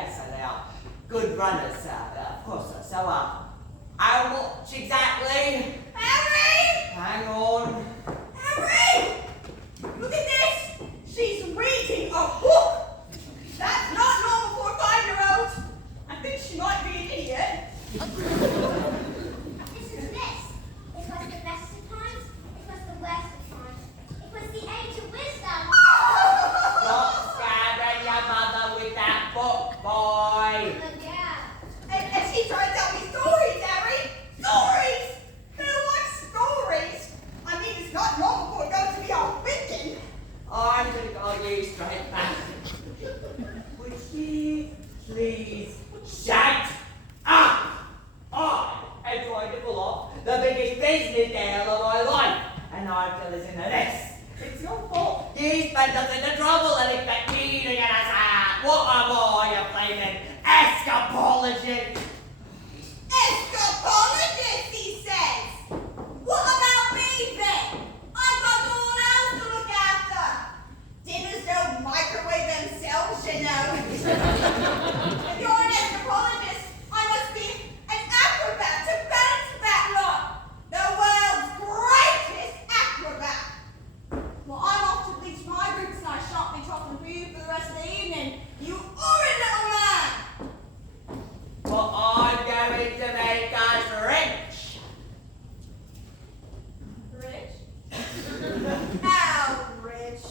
yes, they are good runners, of course. So, how much exactly? Harry! Hang on. Harry! Look at this! She's reading a book! That's not normal for a 5-year-old. I think she might be an idiot. Listen to this. It was the best of times. It was the worst of times. It was the age of wisdom. Stop scaring your mother with that book, boy. And she's trying to tell me stories, Harry! Stories! Who wants stories? I mean, it's not normal for a girl to be all thinking. I think I'll use straight back. Would you please shut up? I am trying to pull off the biggest business deal of my life, and I have to listen to this. It's your fault. You spent us into trouble and expect me to get us out. What am I, a blaming escapologist? Escapologist, he says! What about me then? I've got no one else to look after. Dinners don't microwave themselves, you know. If you're an escapologist, I must be an acrobat to balance that lot. The world's greatest acrobat. Well, I'm off to bleach my roots and I shan't be talking to you for the rest of the evening. You horrid little man! Well, I'm going to make us rich. Rich? How rich?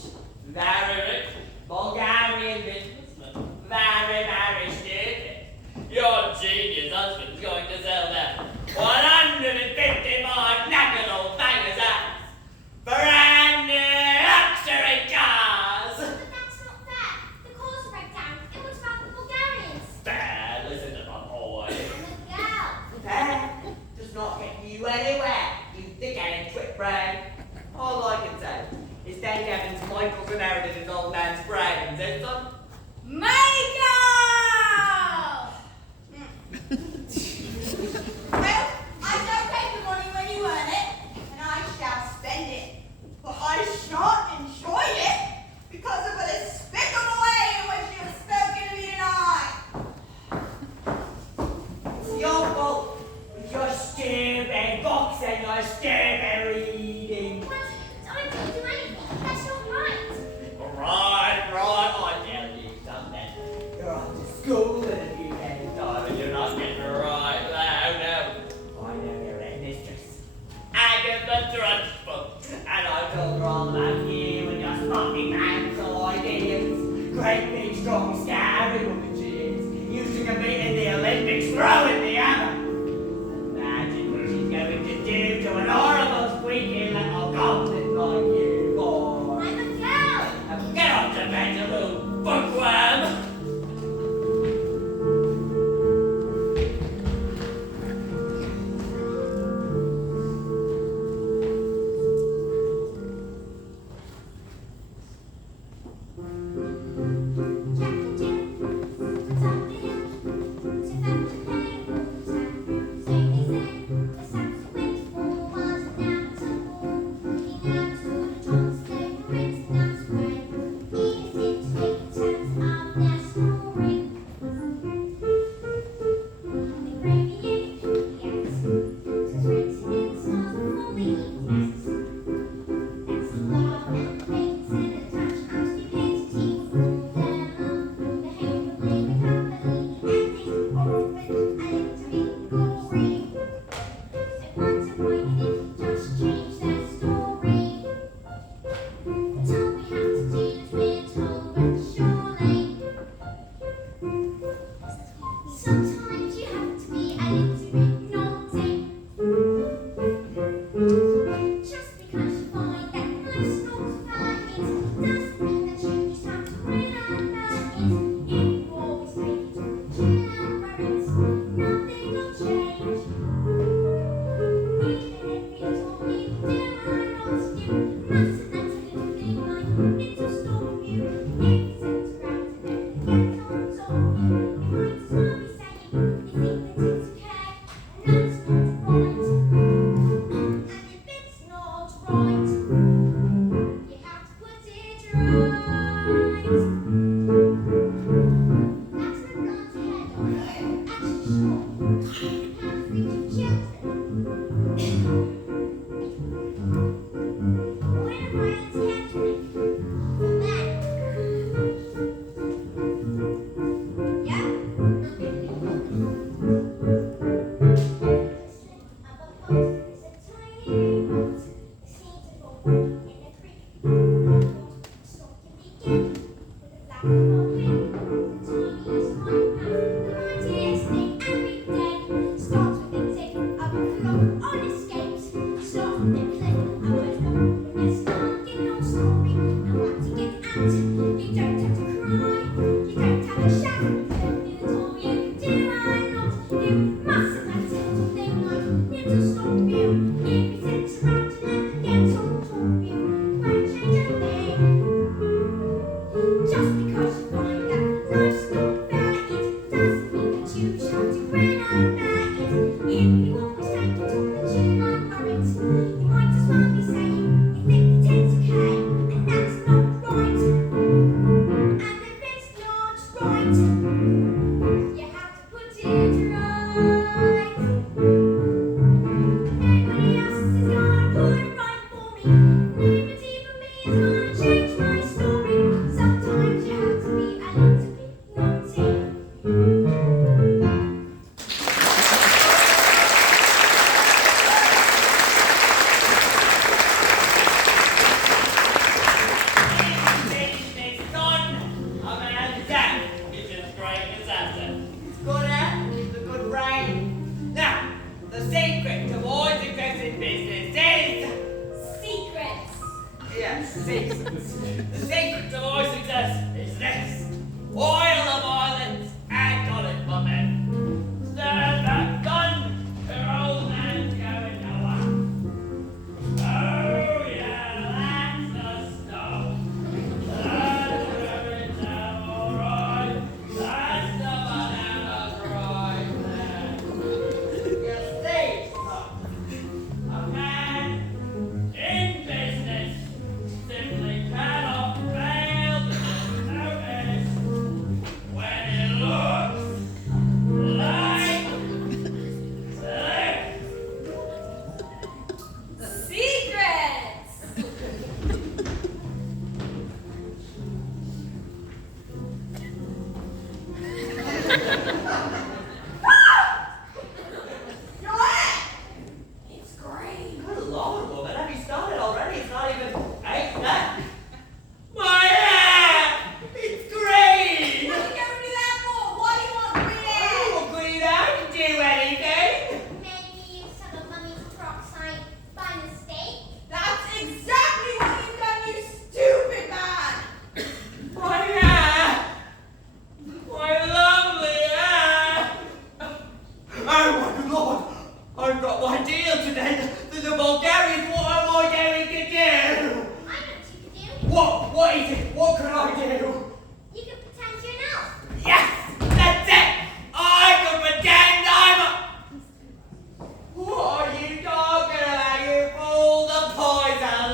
Very rich. Bulgarian businessman. Very, very stupid. Your genius husband's going to sell them 155 knackered old bangers ass. Brand new luxury cars. But that's not fair. The cause broke down. It was about the Bulgarians. Fair, listen to my boy. And the girl. Fair does not get you anywhere, you thick-headed twit brain. All I can say is thank heavens Michael's inherited his old man's brains, eh, son? Michael! Well, I shall take the money when you earn it, and I shall spend it. But I shan't enjoy it because of the despicable way in which you have spoken to me tonight. It's your fault with your stupid books and your stupid reading. What? I didn't do anything. That's not right. Right, I tell you something. You're off to school in a few days' time and you're not getting right. No. I know your head mistress, Agatha Trunchbull, and I told her all about you and your smarty pants ideas. Great big strong scary woman she is. You should compete in the Olympics throwing the hammer. Imagine what she's going to do to an horrible squeaky little goblin like you, boy. I'm a girl. Now get off to bed, you little bookworm! secret to all success in business is... Secrets. Yes, secrets. The secret to all success is this. Oil of violence and tonic for men. Stand that gun, your old man's going nowhere. Oh yeah, that's the stuff. That's it now, all right. That's the banana right there. You see, a man in business simply cannot fail to notice when it looks like this. Secrets. Joanne! It's great. Good Lord, woman, have you started already? It's not even 8 yet. My hair! It's green! What are you going to do that for? Why do you want green hair? Oh, green, I can do anything. Maybe you used some of Mummy's peroxide by mistake. That's exactly what you've done, you stupid man! My hair! My lovely hair! Oh, my Lord! I've got my deal today. The Bulgarians, what am I going to do? I know what you could do. What is it? What can I do? You could pretend you're an elf. Yes! That's it! I can pretend I'm a... What are you talking about, you fool? The poison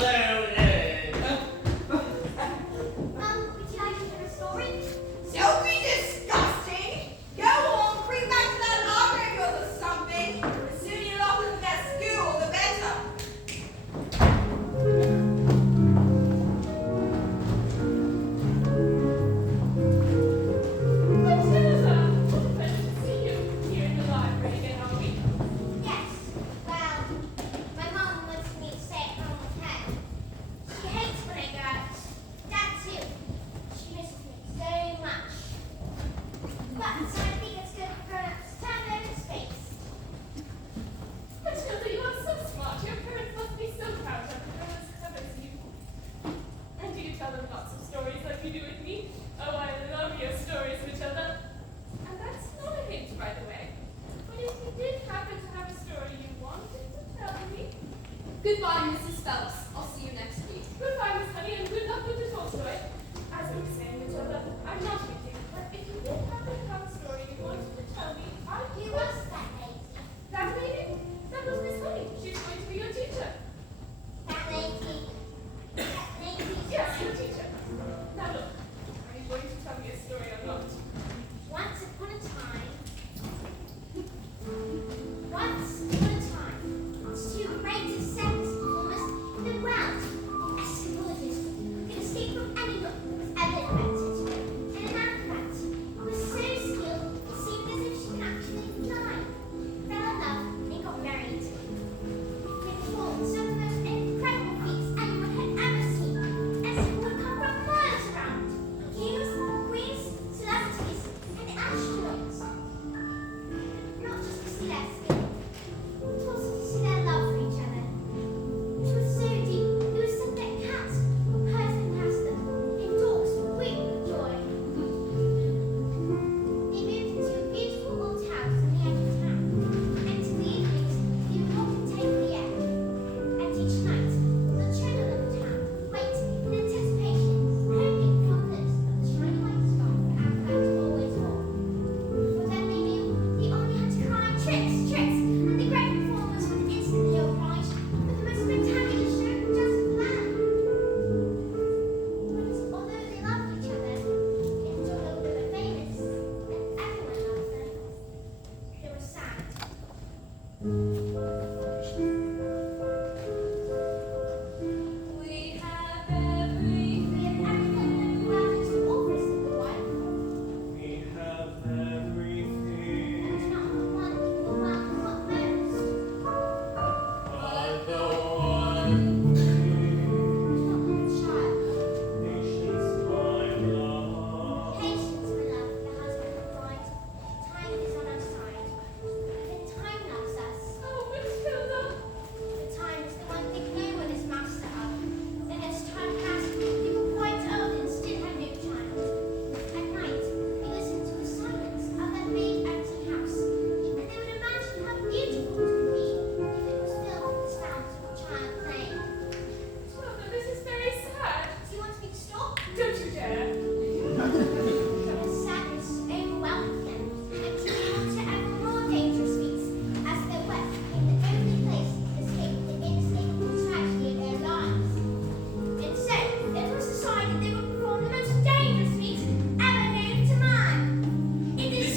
Would you like to hear a story? Don't be disgusting! Go on, creep back to that library or something. The sooner you lock into that school, the better. Matilda, what a pleasure to see you here in the library again, are we? Yes. Well, my mom wants me to stay at home with her. She hates when I go out. Dad too. She misses me so much. But so I think it's good for grown-ups to turn their space. Matilda, you are so smart. Your parents must be so proud of you. They're as clever as you. And do you tell them lots of stories like you do with me? Oh, I love your stories, Matilda. And that's not a hint, by the way. But if you did happen to have a story you wanted to tell me... Goodbye, Mrs. Phelps. I'll see you next week. Goodbye, Miss Honey, and good luck with the Tolstoy. As I was saying, Matilda, I'm not with you, but if you did happen to have a story you wanted to tell me, I'd Who be was that lady? That lady? That was Miss Honey. She's going to be your teacher. That lady. That lady. Yes, your teacher. Now look, are you going to tell me a story or not? Once upon a time, two greatest circus performers in the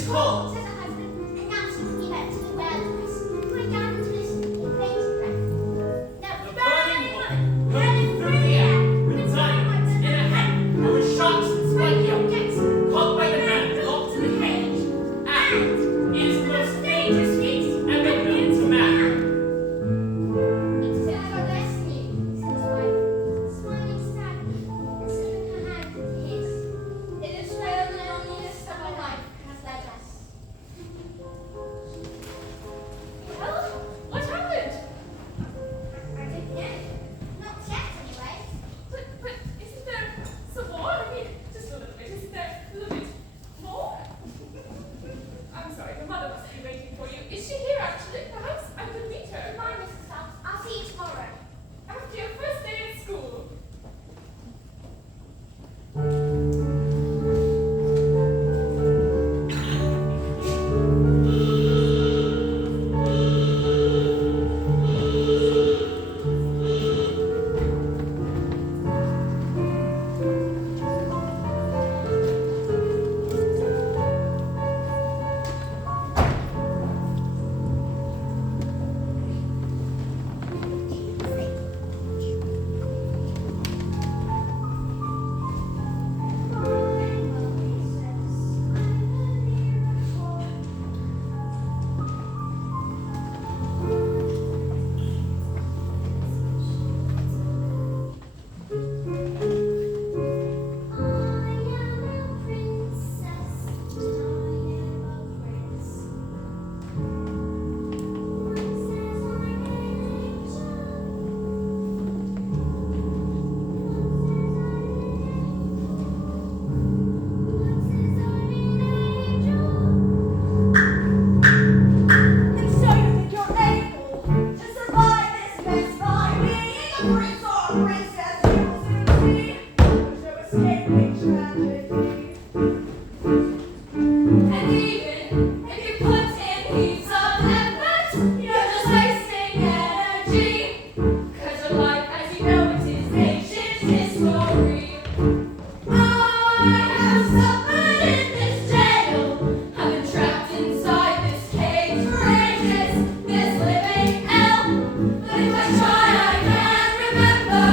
talk, said her husband, and now she must give up to the wilderness. My dad was listening in bated breath. No, The burning woman, hurling through the air, with diamonds in her head, and with sharks and spiky objects, caught by the man locked in the cage. And it is the most dangerous feat ever known to man. It is our destiny, said his wife, smiling sadly and slipping her hand into his. It is where the loneliness of our life has led us. Well, what happened? I don't know. Not yet, anyway. But isn't there some more? I mean, just a little bit. Isn't there a little bit more? I'm sorry, your mother must be waiting for you. Is she here actually? Perhaps I could meet her. Goodbye, Mrs. Phelps. I'll see you tomorrow. After your first day at school. And so you think you're able to survive this mess by being a prince or a princess? You will soon see there's no escaping tragedy. And even if you put in heaps of effort, you're just wasting energy. 'Cause your life as you know it is ancient history. I have suffered in this jail. I've been trapped inside this cage for ages, this living hell. But if I try, I can remember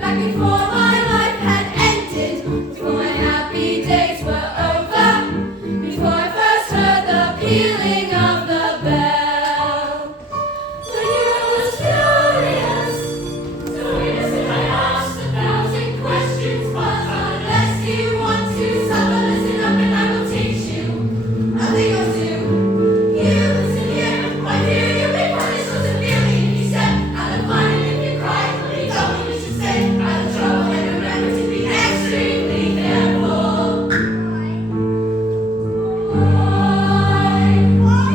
back before my life had ended, before my happy days were over, before I first heard the pealing of the bell. The year was furious, so innocent I asked 1,000 questions, but unless you want to suffer, listen up and I will teach you a thing or two. You listen here, why do you be punished so severely if you step out of line and if you cry? When you told me you should stay out of trouble and remember to be extremely careful. Why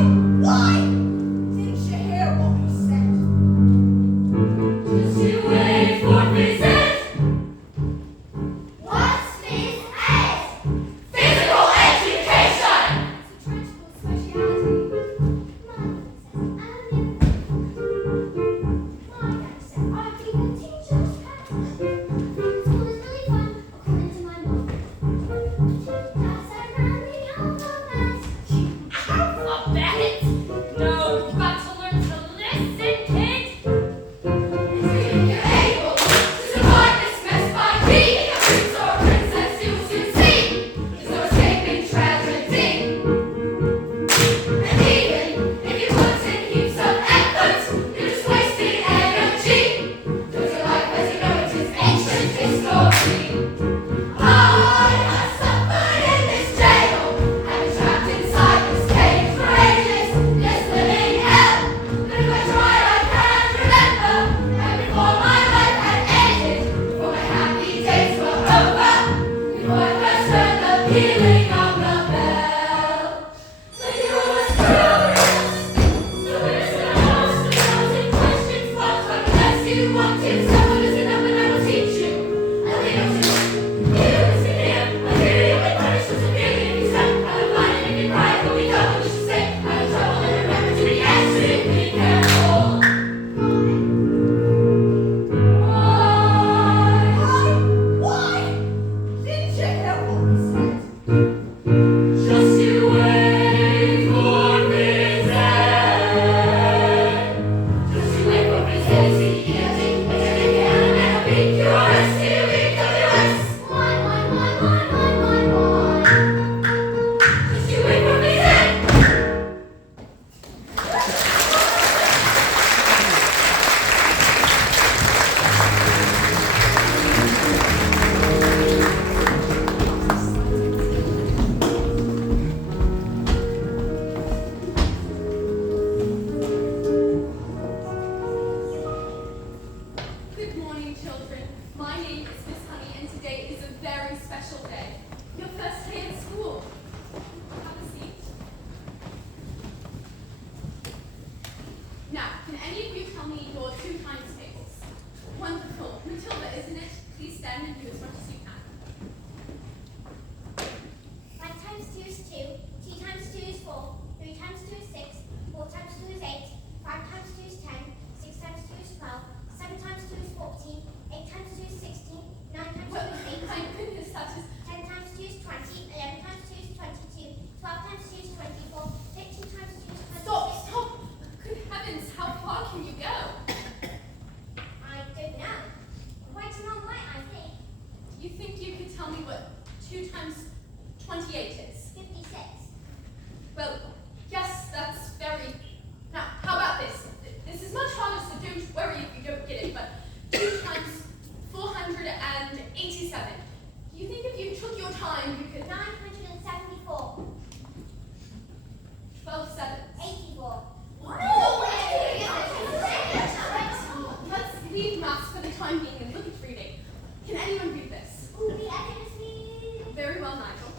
your 2 times tables. Wonderful. Matilda, isn't it? Please stand and do as much as you can. 1 times 2 is 2, 2 times 2 is 4, 3 times 2 is 6, 4 times 2 is 8, 5 times 2 is 10, 6 times 2 is 12, 7 times 2 is 14, 8 times 2 is 16, 9 times 2 Well, is 18, my goodness, that is 10 times 2 is 20, 11 times 2 is 22, 12 times 2 is 24, 13 times 2 is 26. Stop! Good heavens, how far can you go? I don't know. Quite a long way, I think. You think you could tell me what 2 times 28 is? 56. Well, yes, that's very... Now, how about this? This is much harder, so don't worry if you don't get it, but 2 times 487. Do you think if you took your time, you could... 974. 12 sevens. 84. What? Let's leave maths for the time being and look at reading. Can anyone read this? Ooh, the accuracy. Very well, Nigel.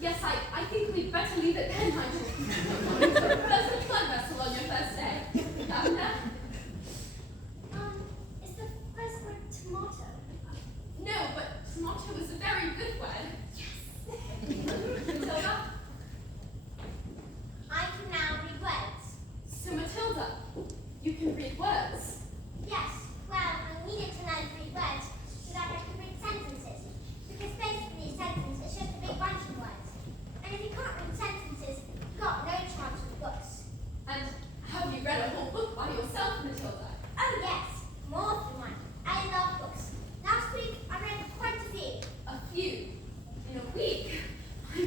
Yes, I think we'd better leave it then, Nigel. There's a blood vessel on your first day. Is the first word tomato? No, but tomato is a very good word. Matilda? I can now read words. So Matilda, you can read words. Yes, well, I needed to learn to read words so that I could read sentences. Because basically a sentence is just a big bunch of words. And if you can't read sentences, you've got no chance with books. And have you read a whole book by yourself, Matilda? Oh yes, more than one. I love books. Last week I read quite a few. A few. In a week.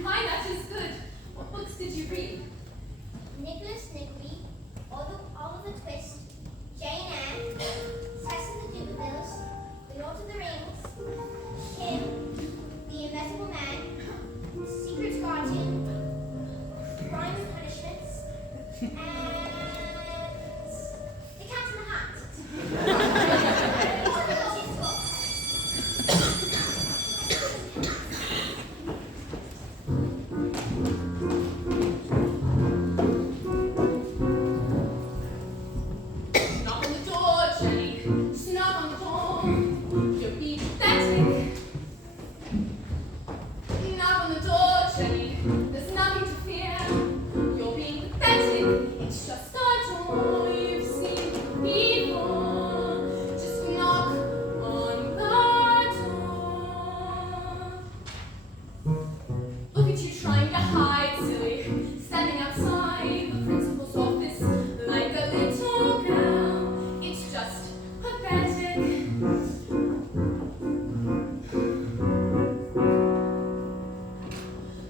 My, that is good. What books did you read? Nicholas Nickleby, Oliver Twist, Jane Eyre, Cecil the Dubervilles, The Lord of the Rings, Kim, The Invisible Man, Secret Guardian, Crime and Punishments, and The Cat in the Hat. All of those books. Knock on the door, Jenny. Just knock on the door. You'll be pathetic. Knock on the door, Jenny. There's nothing to fear. You're being pathetic. It's just a door you've seen before. Just knock on the door. Look at you trying to hide, silly. Standing outside the principal's office like a little girl. It's just pathetic.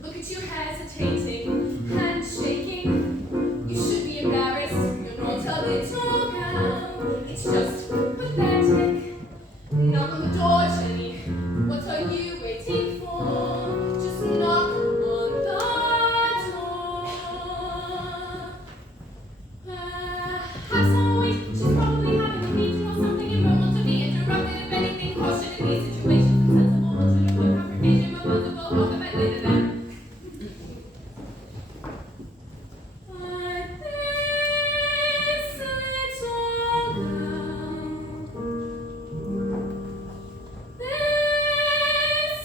Look at you hesitating, hands shaking. You should be embarrassed. You're not a little girl. It's just pathetic. Knock on the door, Jenny. What are you waiting for? Just knock on the door. Perhaps I'll wait. She's probably having a meeting or something and won't want to be interrupted if anything. Caution in these situations. Sensible should avoid confrontation with multiple. I'll come back later then. But this little girl, this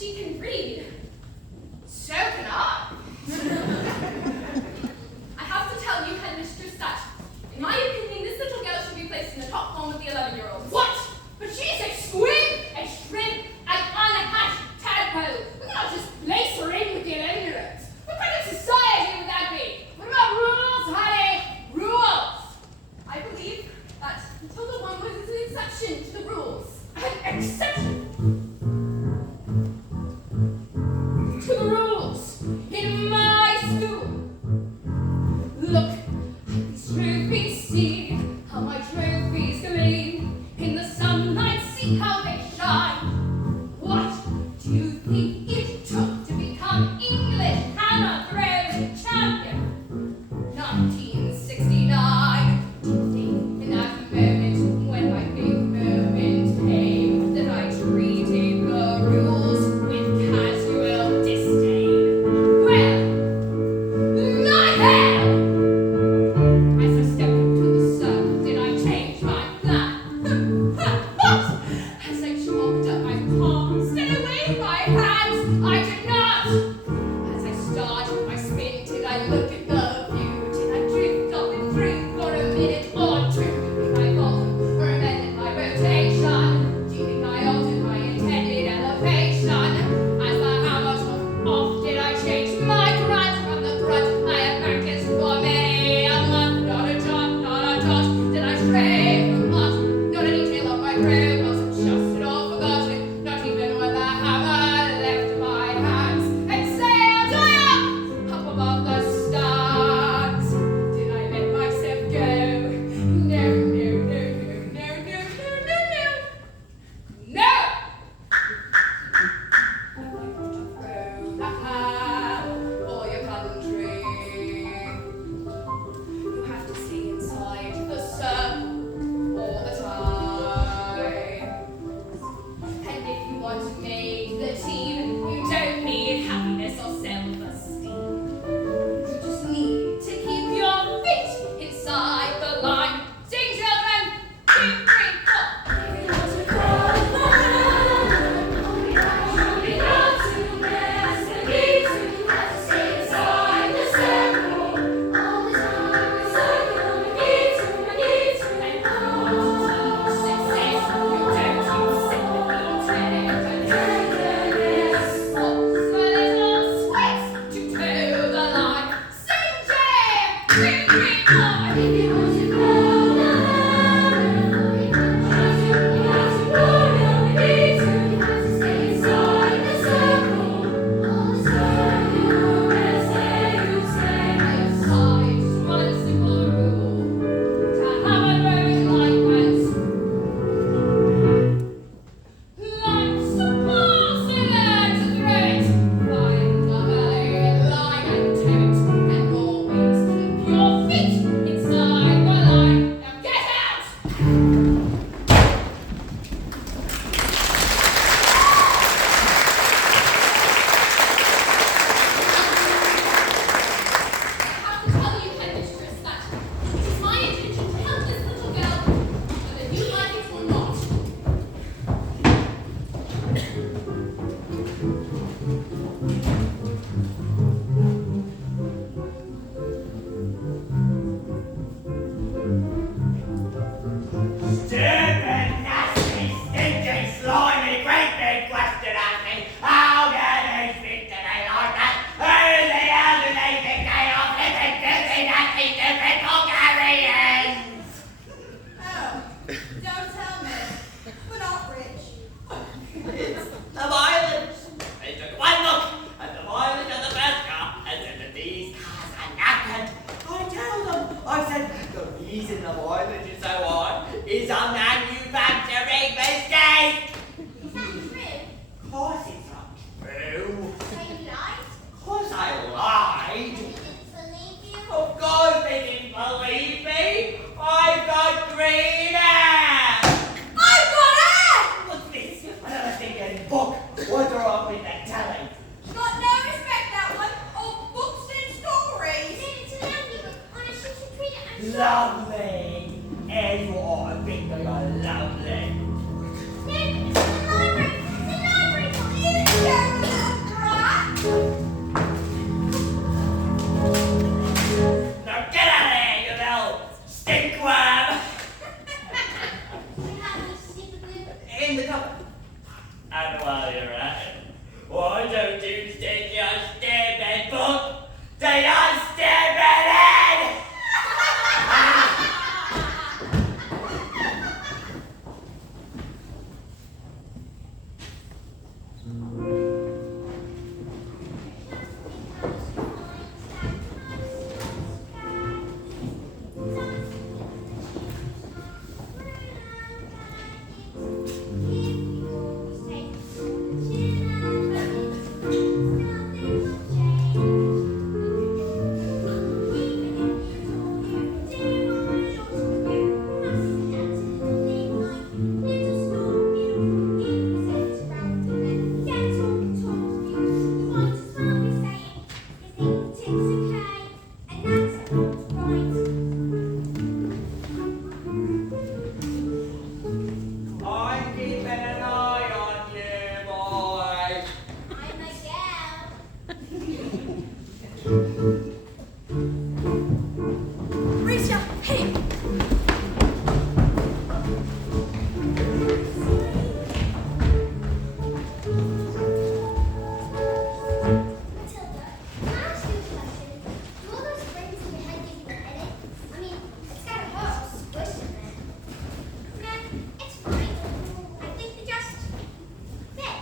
She can read. So can I. I have to tell you, headmistress, that, in my opinion, this little girl should be placed in the top form with the 11-year-olds. What? But she's a squid, a shrimp, an unhatched tadpole. We cannot just place her in with the 11-year-olds. What kind of society would that be? What about rules, honey? Rules! I believe that Matilda one was an exception to the rules. An exception to the rules in my school. Look at these trophies, see how my trophies gleam. In the sunlight, see how they shine. What do you think it took to become English hammer throwing champion? 1969. Do you think in that moment, when my big moment came, that I treated the rules with casual disdain? Well, not hell! As I stepped into the sun, did I change my plan? What? As I chalked up my palms, did I wave my hands? I did not. As I started my spin, did I look at the view? Did I drift up and through for a minute or two? Did I vault or amended my rotation? Do you think I altered my intended elevation? As the hammer took off, did I change my grunt from the grunt I have practiced for many a month? Not a jot, not a dot. Did I stray from us? Not a detail of my grave wasn't just at all forgotten. Not even when the hammer left my hands and sailed up above the stars. Did I let myself go? No, no, no, no, no, no, no, no, no. No! You might want to throw the hammer for your country. You have to stay inside the circle all the time. And if you want to make the team, you don't need happiness or self-esteem. You just need to keep your feet inside the line. Sing, children! 2, 3, 4. If you want to grow only got to rest and need to have to stay inside the circle all the time. Circle, I need to, and Success, you don't use sympathy, tender, I'm keeping an eye on you, boy. I'm a gal. Risha, hey! Matilda, can I ask you a question? Do all those springs in your head give you a headache? I mean, it's got a hurt or squish in there. Nah, it's fine. I think they just fit.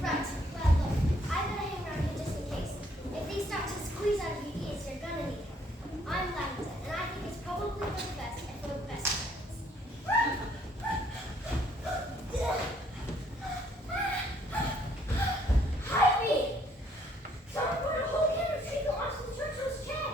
Right. Well, look, I better hang around here just in case. If they start to squeeze out of your ears, you're gonna need help. I'm Langdon, and I think it's probably for the best if we're best friends. Ivy! Someone brought a whole can of treacle onto the churchill's chair.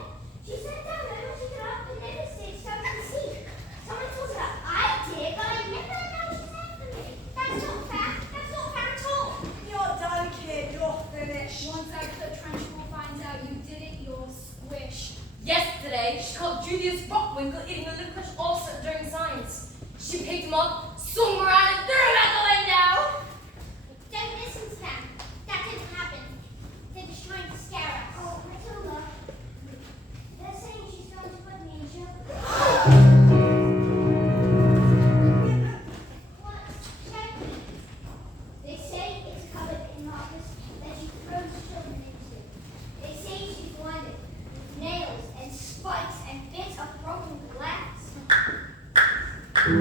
She sat down and when she got up, the neighbor stayed stuck in the seat. Someone told her I did, but I never know she's after me. That's not fair. That's not fair at all. You're done, kid. You're finished. Once I put Trunchbull finds out you did it, you're squished. Yesterday, she caught Julius Bockwinkel eating a licorice ulcer during science. She picked him up, swung him around, and threw him out the window. Don't listen to them. That didn't happen. They're just trying to scare us. Oh, Matilda. They're saying she's going to put me in jail. What? Shaggy. They say it's covered in markers that she throws children into. They say she's blinded with nails and spikes and bits of broken glass. The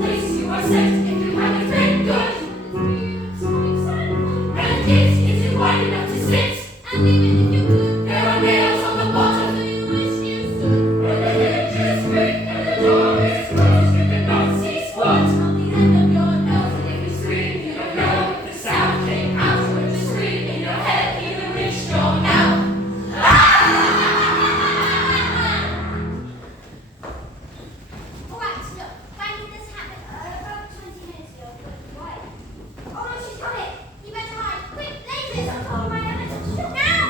place you are sent if you haven't been good. And this isn't wide enough to sit. And even if you could, there are nails on the bottom. So you wish you stood. When the hinge is quick and the door is closed, you cannot see squat on the end of your nose. And if you scream, you don't know if the sound came out. Or if the scream in your head even reached your mouth. Alright, look, when did this happen? About 20 minutes ago. Why? Oh no, she's coming! You better hide! Quick, lasers! I'll call my evidence! Now!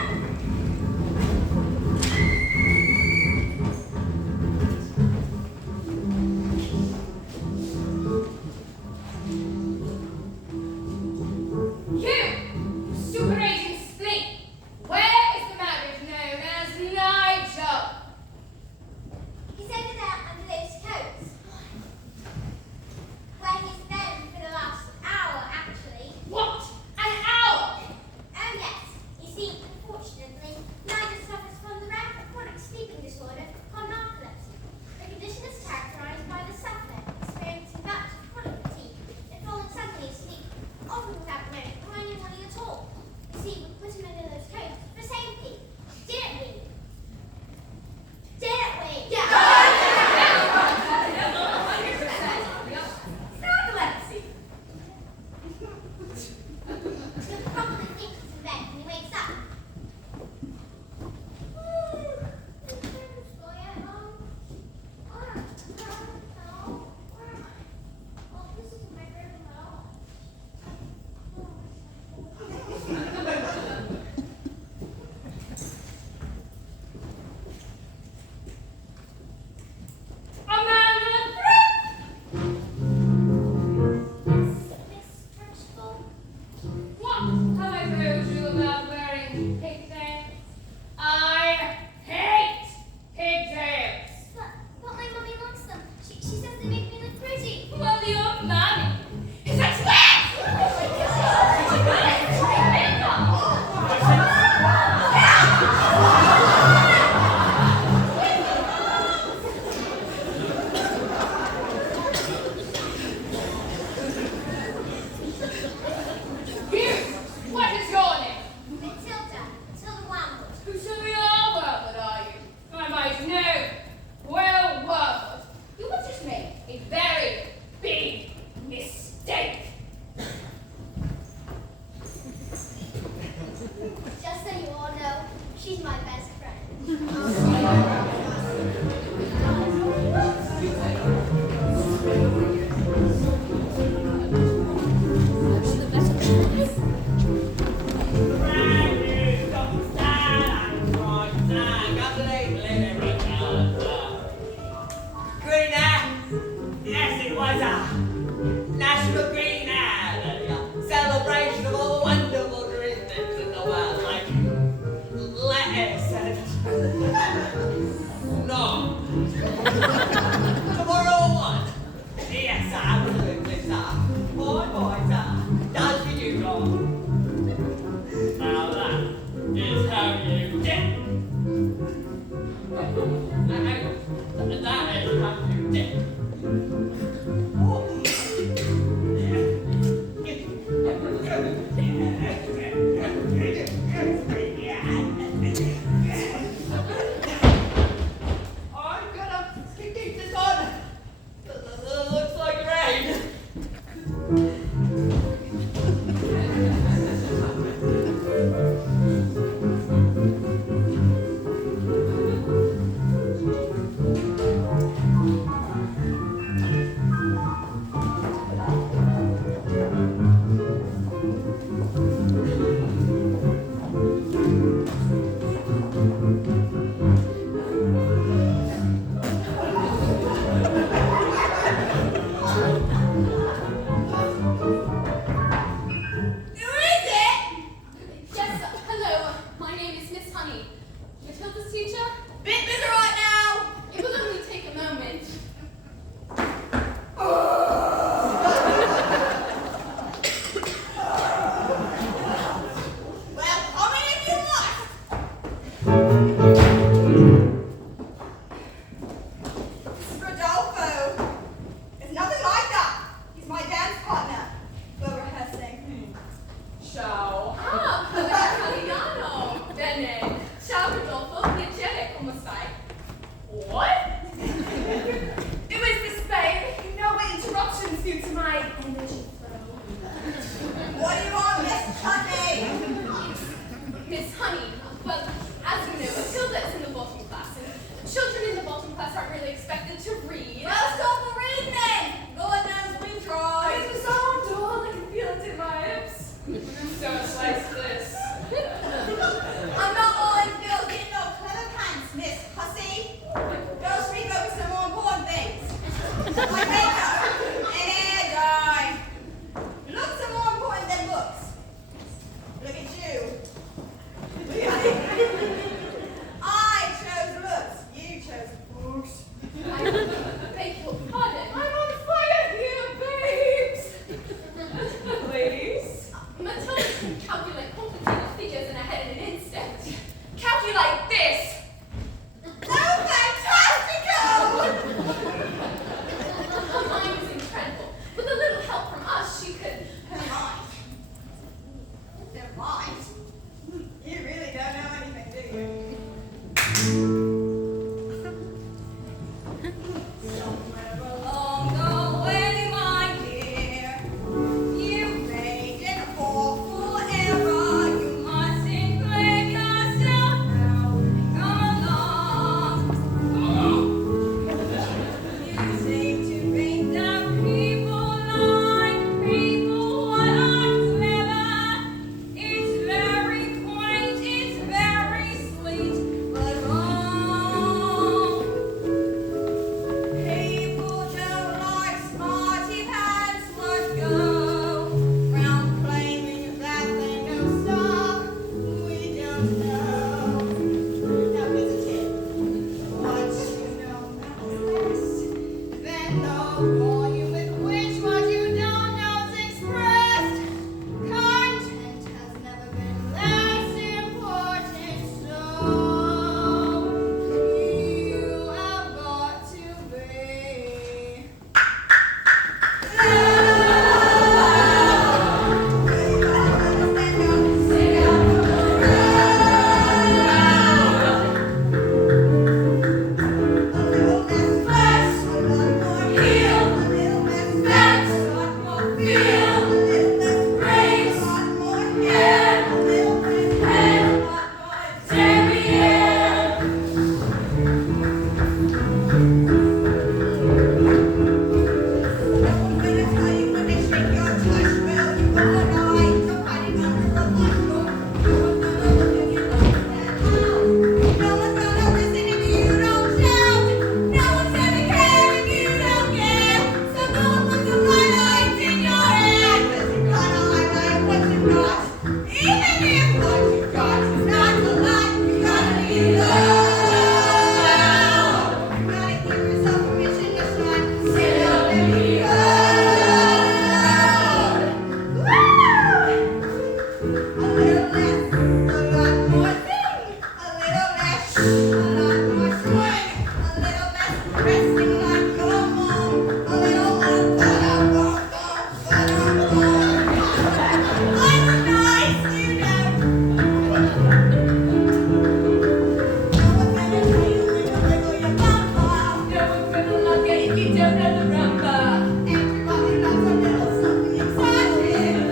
You, super agent Split, where is the marriage known as Nigel? He's over there under those coats. Where he's been for the last hour, actually. What? An hour? Oh yes. You see, unfortunately, Nigel suffers from the rare chronic sleeping disorder called narcolepsy. The condition is characterized by the sufferer experiencing bouts of chronic fatigue and falling suddenly asleep, often without knowing or anyone at all. You see, we put him under those coats for safety. Didn't we? Didn't we? Yeah. Narcolepsy. He'll probably think he's in bed when he wakes up. This isn't my bedroom at all. A man with a threat? Miss Trunchbull? What have I told you about wearing pigtails? I hate pigtails. But my mummy likes them. She says they make me look pretty. Well, your mommy is a twat! Here, priceless. I'm not always building no clever pants, Miss Hussy. Go speak over some more important things. Like makeup and hair dye. Looks are more important than books. Look at you. I chose looks. You chose books. I beg your pardon. I'm on fire here, babes. Ladies. Matilda can calculate complicated figures in her head in an instant. Calculate this. So fantastical! Her mind is incredible. With a little help from us, she could. Her mind. Their mind. You really don't know anything, do you? Somewhere along the way, my dear, you made an awful error. You mustn't blame yourself now. Come along. You seem to think that people like people what are clever. It's very quaint, it's very sweet, but wrong. People don't like smarty pants, must go round claiming that they know stuff we don't know. Now, visiting, what you know matters less than the volume with which what you don't know is expressed. Content has never been less important, so you have got to be.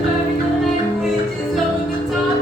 Learning a language is over the top.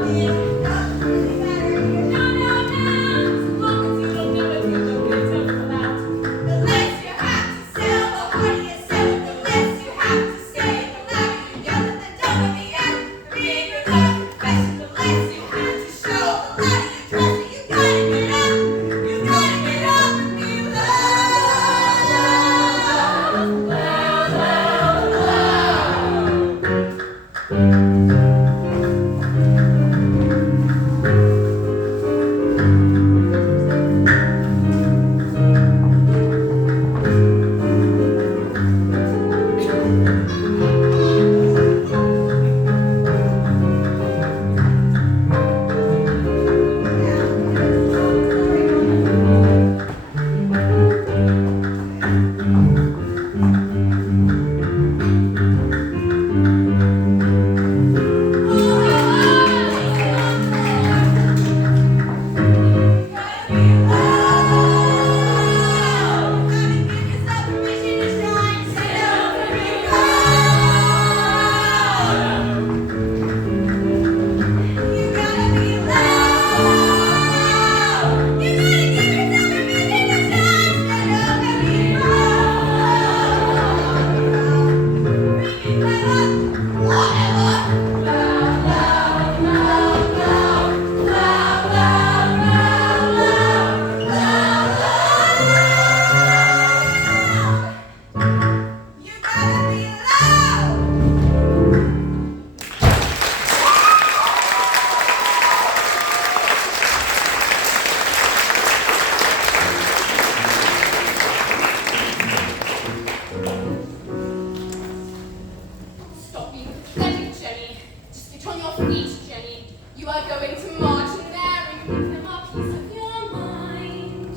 You are going to march in there and give them a piece of your mind.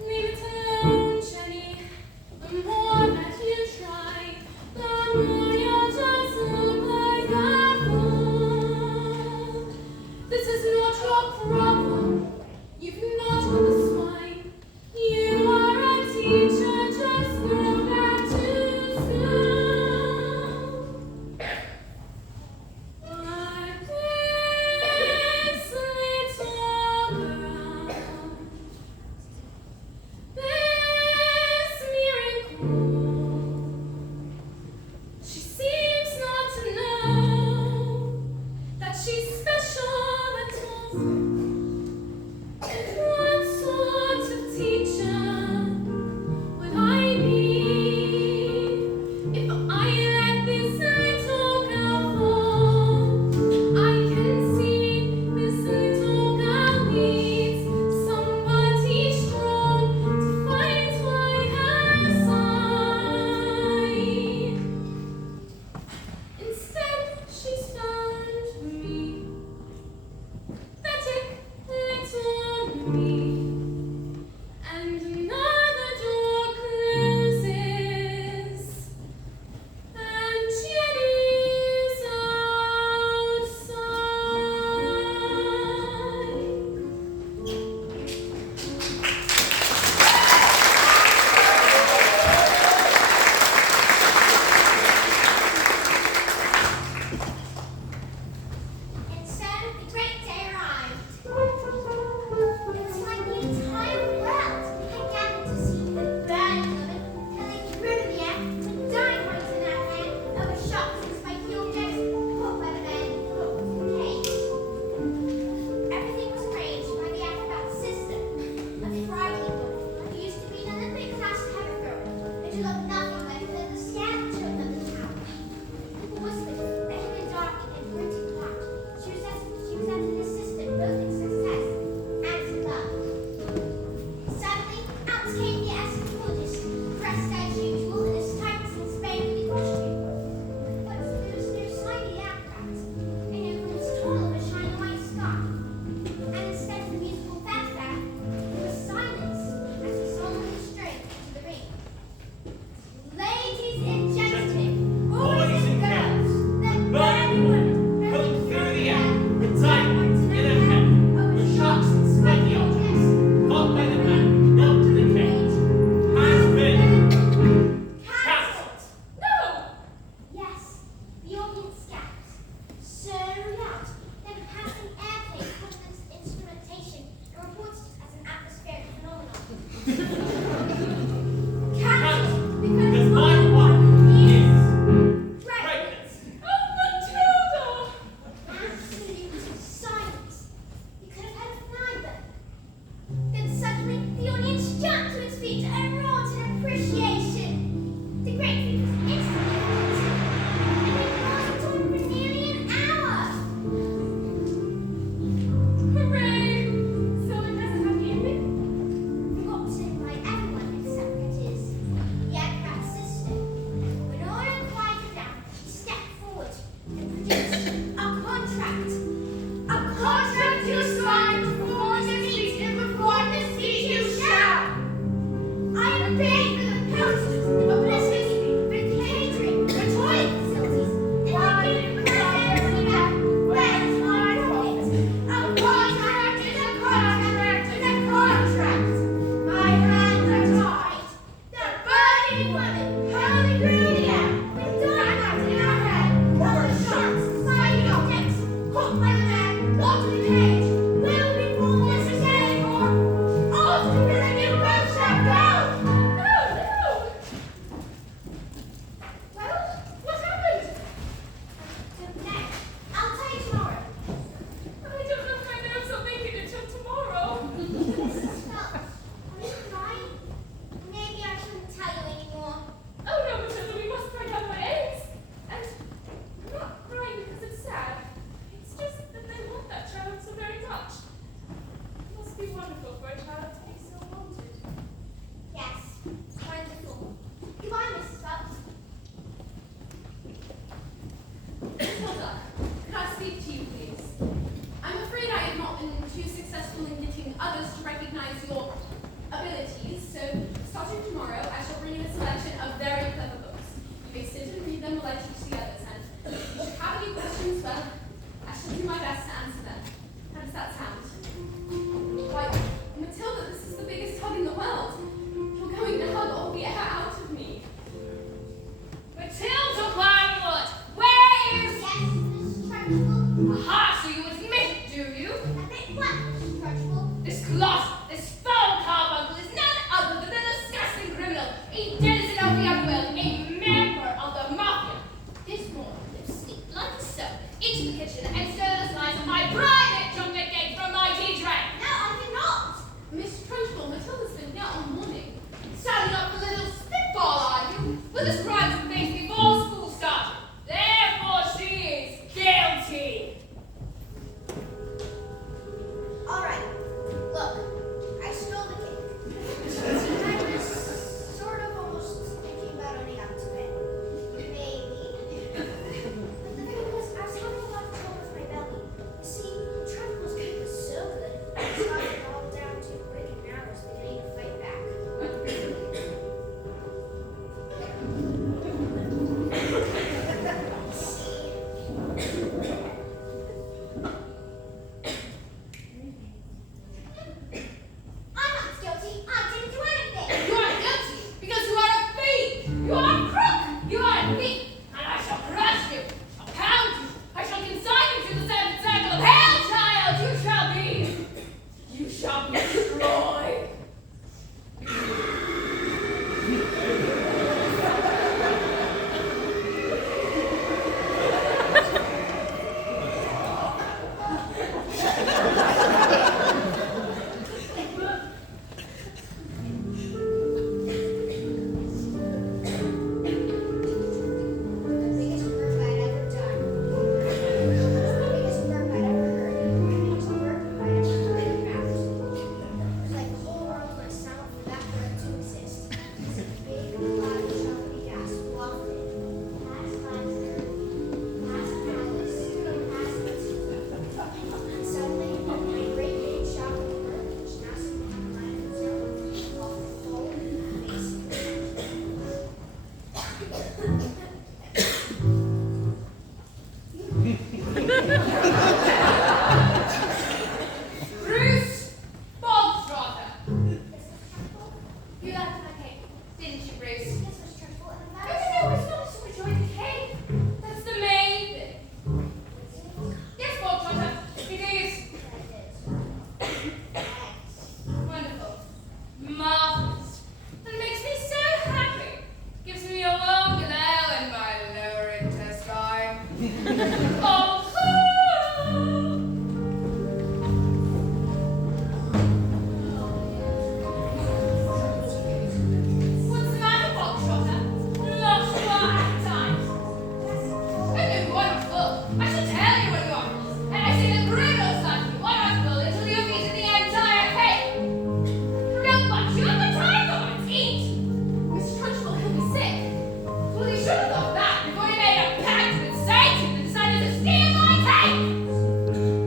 Leave it alone, Jenny. The more that you try, the more you'll just look like a fool. This is not your problem. You cannot hold the swine. You are a teacher, just go back to school. But this little girl, this miracle, she seems not to know that she's special at all. And what sort of teacher would I be if I let this little girl fall? I can see this little girl needs somebody strong to fight by her side. Instead, she's found me, pathetic little me, and another door closes, and Jenny's And so the great day arrived. It was like the entire world had gathered to see the burning woman hurling through the air with dynamite in her hand over shops and spiky objects caught by the man who looked in the cage. Everything was arranged by the acrobat sister, a Friday woman who used to be an Olympic class terror girl, but who looked nothing like the scared children of the town. People whispered that him and Dorothy had gritted apart. She was as an assistant both in success and in love. Suddenly, out came the astrologist, dressed as usual in his tights and spanky costume. But there was no sign of the acrobat, and no glimpse at all of a shiny white scarf. And instead of the musical fanfare, there was silence as he solemnly strode into the ring. Ladies and gentlemen, boys and girls, the burning woman Hurling through the air with diamonds in her hand, with sharks and spiky objects, caught by the man locked in the cage, has been cancelled. No! Yes, the audience gasped. So loud that a passing airplane covered its instrumentation and reported it as an atmospheric phenomenon. Cancelled Because my wife is pregnant. pregnant. Oh, Matilda! Absolute silence. You could have had a neither. Then suddenly the audience jumped to its feet and roared in appreciation. The great thing was instantly held, and it lasted on for nearly an hour. Hooray! So it has a happy ending? Forgotten by everyone except that is the acrobat sister. When all had quieted down, she stepped forward and produced a contract. A contract you sign before the speech and before the speech you shall. I am paying for the posters, the publicity, the catering, the toilet facilities, and the everything else. Where's my profit? A contract is a contract is a contract. My hands are tied. The burning woman hurling through the air with dynamite in her hand over sharks, sliding objects, caught by the man, locked in the cage, will be pulled necessary for all to be like in both shall go. No, no! Well, what happened? Don't know. I'll tell you tomorrow. I don't know if my nerves will make it until tomorrow. Mrs. Phelps, are you crying? Maybe I shouldn't tell you anymore. Oh no, Matilda, we must find out what ails. And I'm not crying because it's sad. It's just that they want that child so very much. It must be wonderful for a child to be so wanted. Yes, wonderful. Goodbye, Mrs. Phelps. Matilda, could I speak to you, please?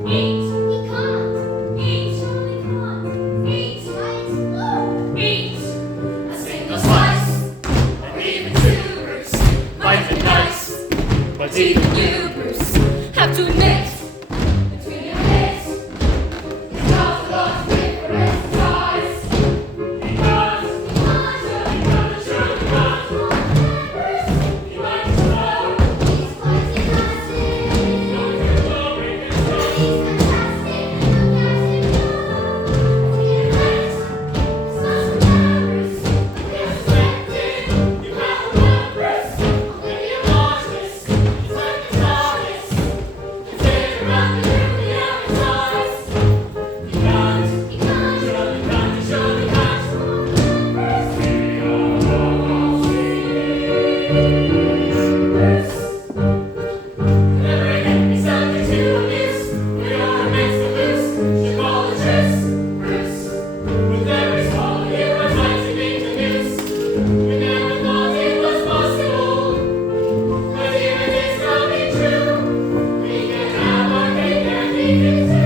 He can't. Eat. Surely can't. Eat. Right. Eat a single slice, or even two, Bruce. Might be nice, but even you, Bruce, have to admit, between your legs, it's got a lot of different size. He can't, surely can't. Bruce, you might as well. He's quite elastic. Not too boring and slow. He's fantastic. Look at him go. Forget it. Start from now, Bruce. You're sweating, you have a love, Bruce. When you watch this, it's like the darkest. Consider around the room the advertise. You can't, surely can't, you surely can't. Bruce, never again be subject to abuse. We are meant to lose. You call the truce, Bruce. With every swallow you were trying to make the news. We never thought it was possible. But even this can be true. We can have our cake and eat it too.